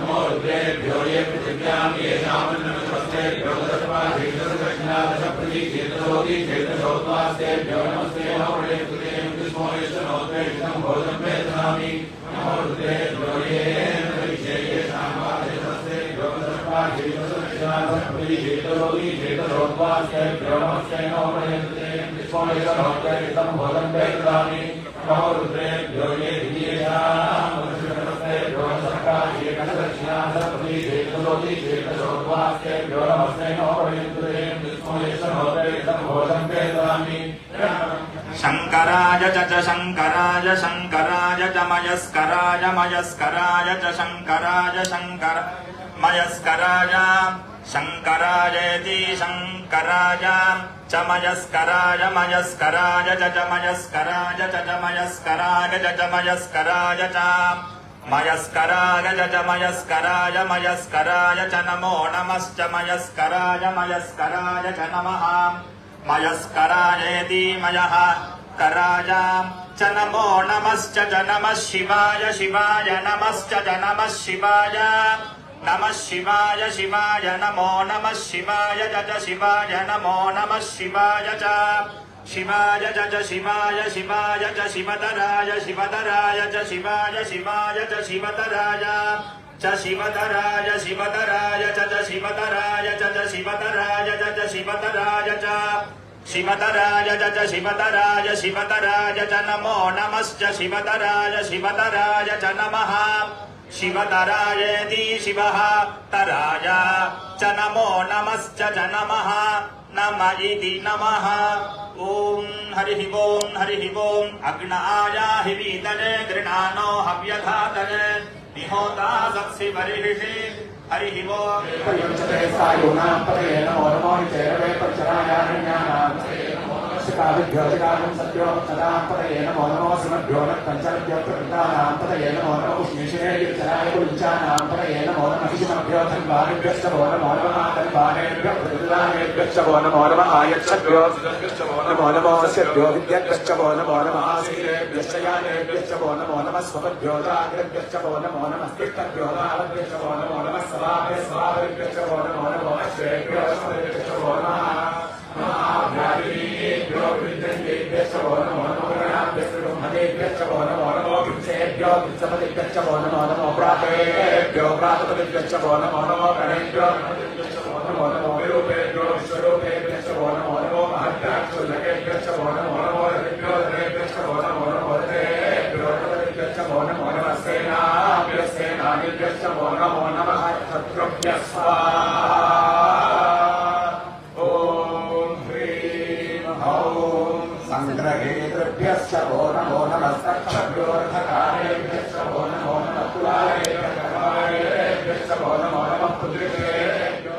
नमो रुद्रेभ्यो ये पृथिव्यां येषामन्नमस्तेभ्यो दशपाधिशप्रतिशेतशोतिशेतशोत्वास्तेभ्यो नमस्ते नमो भोजं वेदनामि नमो रुद्रेभ्यो ये येषामस्तेभ्यो दशपाधिशप्रतिशेतशोतिशेतशोत्वास्तेभ्यो नमस्ते नमो भोजं वेदनामि नमो रुद्रेभ्यो ये शंकराय च शंकराय शंकराय च मयस्कराय मयस्कराय च शंकराय शंकर मयस्कराय शंकरायति शंकराय च मयस्कराय मयस्कराय च मयस्कराय च मयस्कराय च मयस्कराय च मयस्कराय च मयस्कराय मयस्कराय च नमो नमश्च मयस्कराय मयस्कराय च नमः मयस्करायेति मयः कराय च नमो नमश्च च नमः शिवाय शिवाय नमश्च च नमः शिवाय नमः शिवाय शिवाय नमो नमः शिवाय च शिवाय नमो नमः शिवाय च शिवाय च शिवाय शिवाय च शिवतराय शिवतराय च शिवाय शिवाय च शिवतराय च शिवतराय शिवतराय च शिवतराय च शिवतराय च शिवतराय च शिवतराय च शिवतराय शिवतराय च नमो नमश्च शिवतराय शिवतराय च नमः शिवतरायेति शिवः तराय च नमो नमश्च च नमः नम इति नमः ओम हरिः ओम अग्नाया हिवीतले गृणानो हव्यधातले निहोता सत्सि बर्हिषि हरिः ओम पर्यंचते सायुनां पतये नमो नमो निचेरवे परचरायारण्यानां शिकाभिभ्यो शिकाभं सत्यो सदां पतये नमो नमो सिमभ्यो नक्कञ्चलभ्यो प्रकृतानां पतये नमो नमो उष्णीषिणे गिरिचराय कुञ्चानां पतये नमो नमः शिशुमभ्यो धन्वानिभ्यश्च वो नमो नमः धन्वानेभ्यो प्रतिदानेभ्यश्च वो नमो नमः आयच्छभ्यो नमो नमो अस्यभ्यो विद्याभ्यश्च वो नमो नमः आसीनेभ्यश्च यानेभ्यश्च वो नमो नमः स्वपद्भ्यो दाग्रभ्यश्च वो नमो नमः स्तिष्ठभ्यो दावभ्यश्च वो नमो नमः स्वाभ्यश्च वो नमो नमः अश्वेभ्यो अश्वेभ्यश्च वो नमः महाभ्यादिभ्यो विद्यन्तेभ्यश्च वो नमो नमः गणाभ्यश्च ब्रह्मदेभ्यश्च वो नमो नमः वृक्षेभ्यो वृक्षपतिभ्यश्च वो नमो नमः प्रातेभ्यो प्रातपतिभ्यश्च वो नमो नमः गणेभ्यो नमो नमो विरूपेभ्यो विश्वरूपेभ्यश्च वो नमो नमो महद्याक्षुलकेभ्यश्च वो नमो नमो रतिभ्यो रतेभ्यश्च वो नमो नमो रतेभ्यो रतिभ्यश्च वो नमो नमः सेनानिभ्यश्च वो नमो नमः शत्रुभ्यः स्वाहा संग्रहेतृभ्यश्च वो नमो नमः सक्षभ्योऽर्थकारेभ्यश्च वो नमो नमः कुलारेभ्यश्च वो नमो नमः पुत्रिकेभ्यो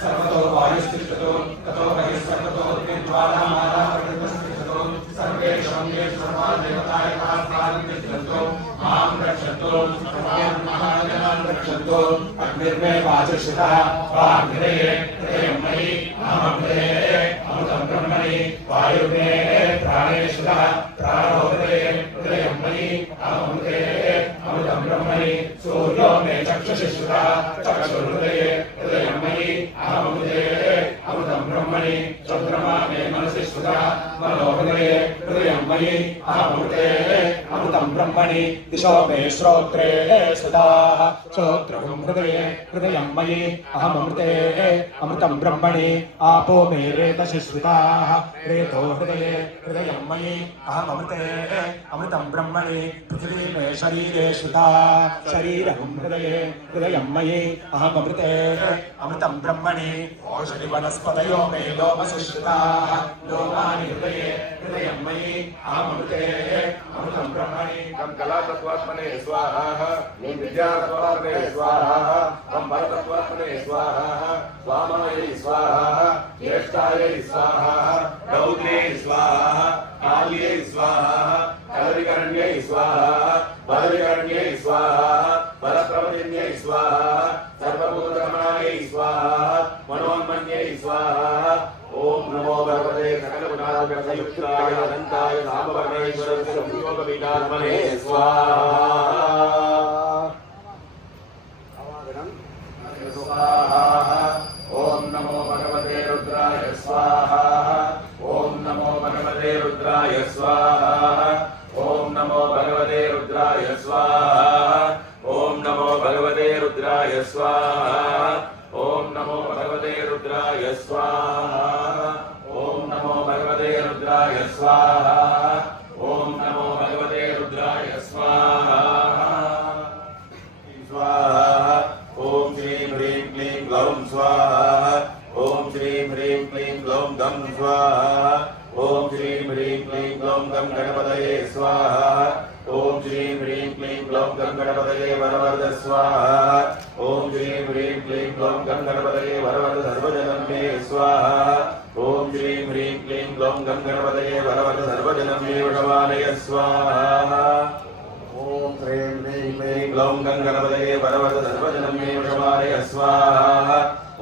सर्वतो वायुस्तिष्ठतो ततो बहिस्सर्वतो ज्वालामाला प्रकृतिस्तिष्ठतो सर्वेषां ये सर्वादेवतायकाः प्राणितिष्ठन्तो मां रक्षन्तु सर्वान् महाजनान् रक्षन्तु अग्निर्मे वाचुषितः वाग्निरे हृदयमयि अहमग्ने अमृतं ब्रह्मणि वायुर्मे प्राणेश्वरः प्राणो हृदयमयि अहमग्ने अमृतं ब्रह्मणि सूर्यो मे चक्षुषिश्रुतः चक्षुर्हृदये हृदयमयि अहमृते अमृतं ब्रह्मणि चन्द्रमा मे मनसि श्रुतः मनो हृदये हृदयमयि अहमृते अमृतं अमृतं ब्रह्मणि दिशो मे श्रोत्रे सुधाः श्रोत्रं हृदये हृदयं मयि अहममृते अमृतं ब्रह्मणि आपो मे रेतसि स्विताः रेतो हृदये हृदयं मयि अहममृते अमृतं ब्रह्मणि पृथिवी मे शरीरे श्रुता शरीरं हृदये हृदयं मयि अहममृते अमृतं ब्रह्मणि ओषधि वनस्पतयो मे लोमसि श्रुताः लोमानि हृदये हृदयं मयि अहममृते अमृतं ब्रह्मणि हम कलातत्वात्मने स्वाहा ओम विद्यातत्वात्मने स्वाहा हम बलतत्वात्मने स्वाहा स्वामायै स्वाहा ज्येष्ठायै स्वाहा रौद्रे स्वाहा काल्यै स्वाहा कलविकरण्यै स्वाहा बलविकरण्यै स्वाहा बलप्रवदिन्यै स्वाहा सर्वभूतरमणायै स्वाहा मनोन्मन्यै स्वाहा ओम नमो भगवते सकलगुणात्मकयुक्ताय अनंताय नामवर्णेश्वरस्य संयोगविदात्मने स्वाहा ओम नमो भगवते रुद्राय स्वाहा ओम नमो भगवते रुद्राय स्वाहा ओम नमो भगवते रुद्राय स्वाहा ओम नमो भगवते रुद्राय स्वाहा ओम नमो भगवते रुद्राय स्वाहा ओम नमो भगवते रुद्राय स्वाहा ओम नमो भगवते रुद्राय स्वाहा स्वाहा ओम श्रीं ह्रीं क्लीं ग्लौं स्वाहा ओम श्रीं ह्रीं क्लीं ग्लौं गं स्वाहा ओम श्रीं ह्रीं क्लीं ग्लौं गं गणपतये स्वाहा ओम श्रीं ह्रीं क्लीं ग्लौं गं गणपतये वरवरद स्वाहा ओम श्रीं ह्रीं क्लीं ग्लौं गं गणपतये वरवरद सर्वजनं मे स्वाहा ओम श्रीं ह्रीं क्लीं ग्लौं गं गणपतये वरवरद सर्वजनं मे वशवानय स्वाहा ओम श्रीं ह्रीं क्लीं ग्लौं गं गणपतये वरवरद सर्वजनं मे वशवानय स्वाहा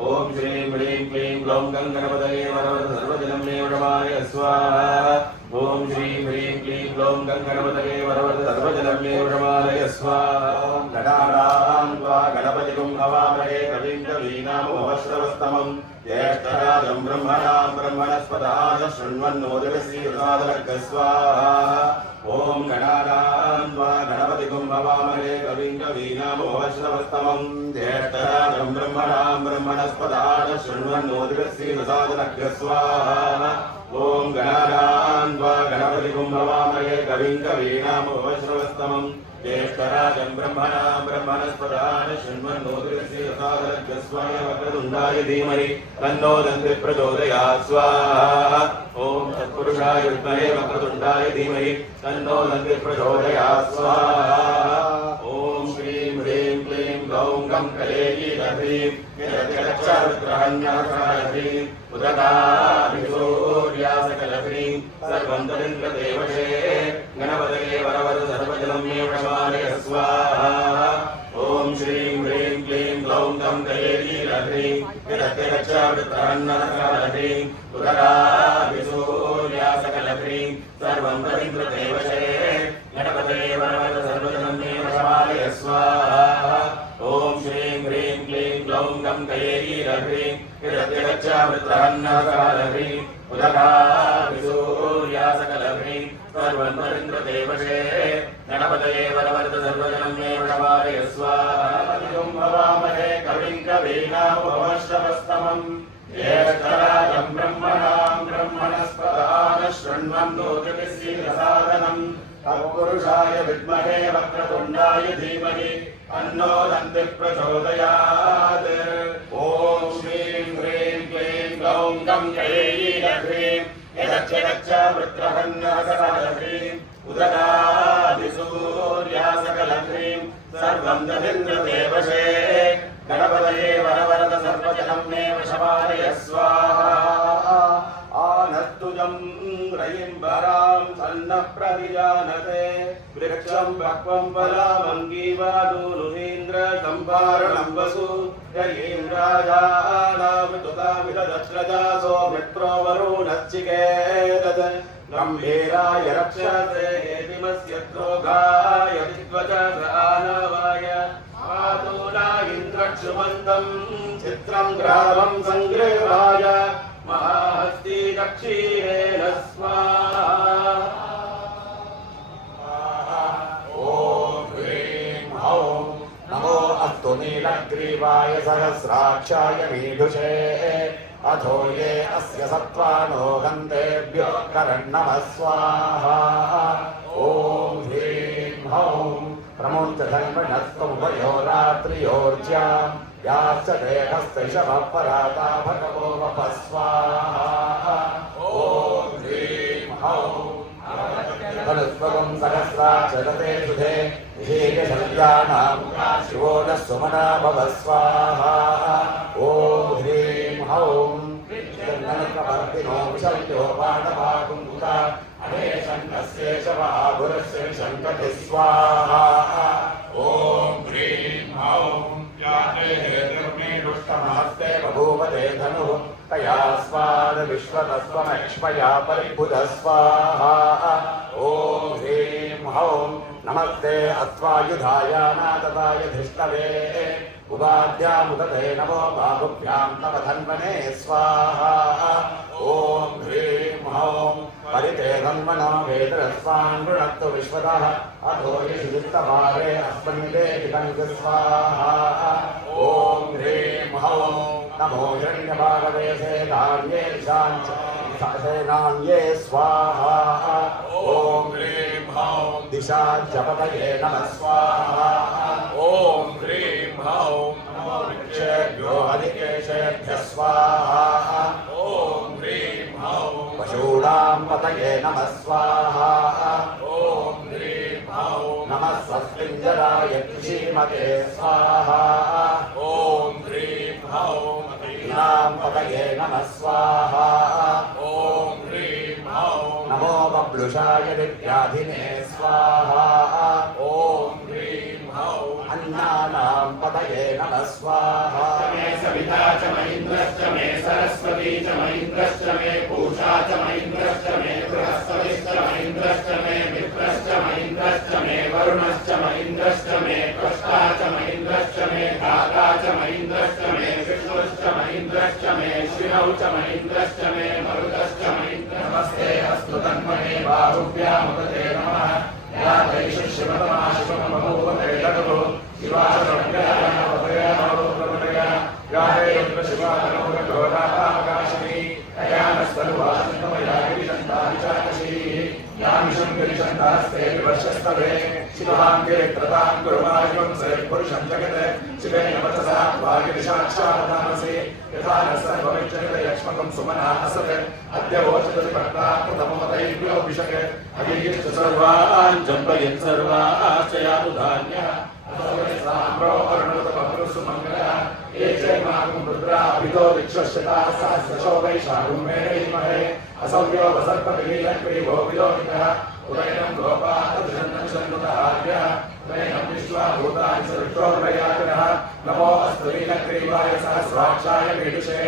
ओम श्रीं ह्रीं क्लीं ग्लौं गं गणपतये वरवरद सर्वजनं मे वशवानय स्वाहा ओम श्रीं ह्रीं क्लीं ग्लौं गं गणपतये वरवरद सर्वजनं मे वशवानय स्वाहा गणानां त्वा गणपतिं हवामहे कविं कवीनामुपश्रवस्तमं ज्येष्ठराजं ब्रह्मणां ब्रह्मणस्पदान शृण्वन्नोदितश्रीप्रसादनग् स्वाहा ओम गणानां त्वा गणपतिं हवामहे कविं कवीनामुपश्रवस्तमं ज्येष्ठराजं ब्रह्मणां ब्रह्मणस्पदान शृण्वन्नोदितश्रीप्रसादनग् स्वाहा ओम गणानां त्वा गणपतिं हवामहे कविं कवीनामुपश्रवस्तमं ज्येष्ठराजं ब्रह्मणां ब्रह्मणस्पदान शृण्वन्नोदितश्रीप्रसादनग् स्वाहा वक्रतुण्डाय धीमहि तन्नो दन्ति प्रचोदयात् स्वाहा ओम तत्पुरुषाय विद्महे वक्रतुण्डाय धीमहि तन्नो दन्ति प्रचोदयात् स्वाहा ओम श्रीं ह्रीं क्लीं ग्लौं गं कलेलीलह्रीं यदक्षरत्रहन्यहस्रहरीं उदकाभिसूर्यासकलह्रीं सर्वं तदिन्द्रदेवशे गणपतये वरवरद सर्वजनं मे वशवानय स्वाहा ओम श्रीं ह्रीं क्लीं ग्लौं गं कलेलीलह्रीं यदक्षरत्रहन्यहस्रहरीं उदकाभिसूर्यासकलह्रीं सर्वं तदिन्द्रदेवशे गणपतये वरवरद सर्वजनं मे वशवानय स्वाहा ओम श्रीं ह्रीं क्लीं ग्लौं गं कलेलीलह्रीं यदक्षरत्रहन्यहस्रहरीं उदकाभिसूर्यासकलह्रीं सर्वं तदिन्द्रदेवशे गणपतये वरवरद सर्वजनं मे वशवानय स्वाहा भवामहे कविं कवीनामुपश्रवस्तमं ज्येष्ठराजं ब्रह्मणां ब्रह्मणस्पदान शृण्वन्नोदितश्रीप्रसादनम् तत्पुरुषाय विद्महे वक्रतुण्डाय धीमहि तन्नो दन्ति प्रचोदयात् ओम श्रीं ह्रीं क्लीं ग्लौं गं कलेलीलह्रीं यदक्षरत्रहन्यहस्रहरीं उदकाभिसूर्यासकलह्रीं सर्वं ददिन्द्रदेवशे गणपतये वरवरद सर्वजनं मे वशवानय स्वाहा आनस्तुजं रयिं वरां सन्नः प्रतिजानते वृक्षं बक्वं फलामङ्गीवादूरुहीन्द्र सम्पारणं वसु ययीन्द्राजानामृतुतामिददत्रजासो मित्रो वरुणश्चिकेतत् गम्भीराय रक्षसे हेतिमस्य द्रोगाय विद्वच आनवाय आदूला इन्द्रक्षुमन्तं चित्रं ग्रामं सङ्गृहाय महाहस्ती दक्षिणेन स्वाहा नीलग्रीवाय सहस्राक्षाय मीढुषे अथो ये अस्य सत्त्वानो गन्धेभ्यो करन्नमः स्वाहा ॐ ह्रीं हौं प्रमुञ्चधन्वनस्तमुभयो रात्रियोर्ज्यां याश्च देहस्तैषवः पराता भगवो वपः स्वाहा ॐ ह्रीं हौं तनुस्वगं सहस्राक्षरते सुधे विशेषशल्यानां शिवो नः सुमना भव स्वाहा ॐ ह्रीं हौं चन्दनकवर्तिनो विशल्यो पाण्डवाकुङ्कुता अनेशन्नस्येशवागुरस्य शङ्कति स्वाहा ॐ ह्रीं हौं यामेरुष्टमहस्ते बभूवते धनुः तया स्वाद विश्वतस्त्वमक्ष्मया परिबुधः स्वाहा ॐ ह्रीं हौं नमस्ते अत्वायुधाय नादताय धिष्टवे उपाध्यामुदते नमो बाहुभ्यां तव धन्वने स्वाहा ॐ ह्रीं हौं परिते धन्वनो वेदरस्वान् गृणक्तु विश्वतः अथो यशुवित्तभारे अस्मन्निदे विदङ्ग स्वाहा ॐ ह्रीं हौं नमो हिरण्यभागवे सेनान्ये सेनान्ये स्वाहा ॐ ह्रीं हौं दिशाज्यपतये नमः स्वाहा ॐ ह्रीं हौं नमो वृक्षेभ्यो हरिकेशेभ्यः स्वाहा ॐ ह्रीं हौं पशूनां पतये नमः स्वाहा ॐ ह्रीं हौं नमः स्वस्तिञ्जराय कृषिमते स्वाहा ॐ ह्रीं हौं नाम पतये नमः स्वाहा ॐ ह्रीं हौं नमो बब्लुषाय विद्याधिने स्वाहा ॐ ह्रीं हौं अन्नानां पतये नमः स्वाहा मे सविता च महीन्द्रश्च मे सरस्वती च महीन्द्रश्च मे पूषा च महीन्द्रश्च मे बृहस्पतिश्च महीन्द्रश्च मे मित्रश्च महीन्द्रश्च मे वरुणश्च महीन्द्रश्च मे त्वष्टा च महीन्द्रश्च मे धाता च महीन्द्रश्च मे विष्णुश्च महीन्द्रश्च मे शिवौ च महीन्द्रश्च मे मरुतश्च महीन्द्र नमस्ते अस्तु तन्महे बाहुभ्यामुदते नमः या वैश्य शिवतमा शिवमभूवते जगतो शिवासरभ्यया या हे रुद्रशिवानोरघोराकाशिनी अयानस्तनुवासन्तमया गिरिशन्ताभिचाकशी यामिषं गिरिशन्तास्ते विवर्षस्तवे शिवाङ्गे प्रदां कुर्वायुं से पुरुषं जगते शिवेन वचसा त्वा गिरिशाक्षादानसि यथा न सर्वमिच्छते यक्ष्मकं सुमना असते अद्य वोचति भक्ता प्रथममतैभ्यो विशके अगिरिश्च सर्वान् जम्पयन् सर्वाश्च यातु धान्यः रुद्राभितो विश्वश्यता सहस्रशो वैशाखं मे धीमहे असौर्यो वसर्पतिलीलक्रीवो विलोकितः उदयनं गोपालदृशन्नं शन्नुतहार्यः उदयनं विश्वाभूतानि सृष्टोर्वयातिनः नमो अस्तु लीलक्रीवाय सहस्राक्षाय मीडुषे